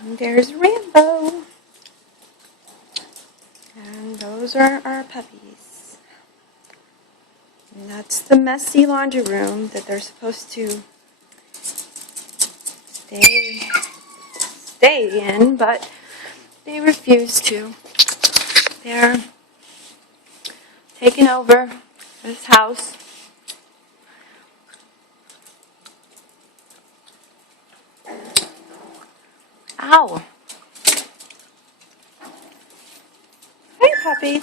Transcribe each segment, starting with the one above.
And there's Rambo. And those are our puppies. And that's the messy laundry room that they're supposed to stay in, but they refuse to. They're taking over this house. Ow. Hey, puppy.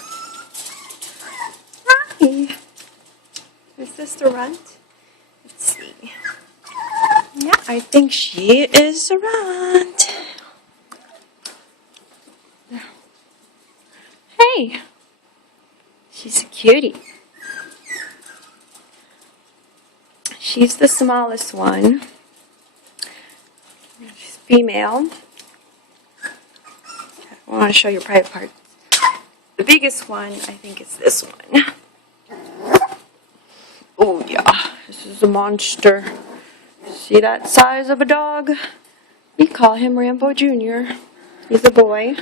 Hi. Is this the runt? Let's see. Yeah, I think she is the runt. Hey. She's a cutie. She's the smallest one. She's female. I want to show you private parts. The biggest one, I think, is this one. Oh, yeah. This is a monster. See that size of a dog? We call him Rambo Jr. He's a boy.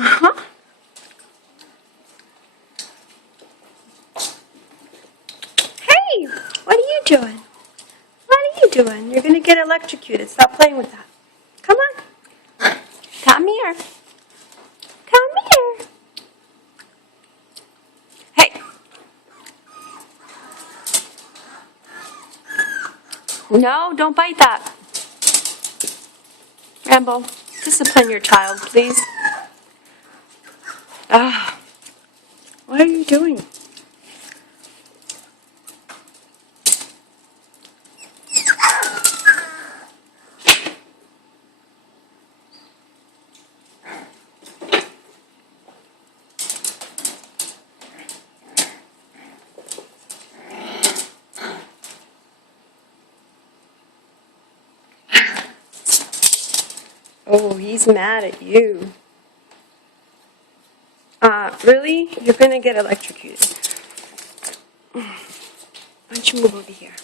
Uh-huh. Hey, what are you doing? What are you doing? You're going to get electrocuted. Stop playing with that. Come on. Come here. Come here. Hey. No, don't bite that. Rambo, discipline your child, please. Ah, what are you doing? Oh, he's mad at you. Really? You're going to get electrocuted. Why don't you move over here?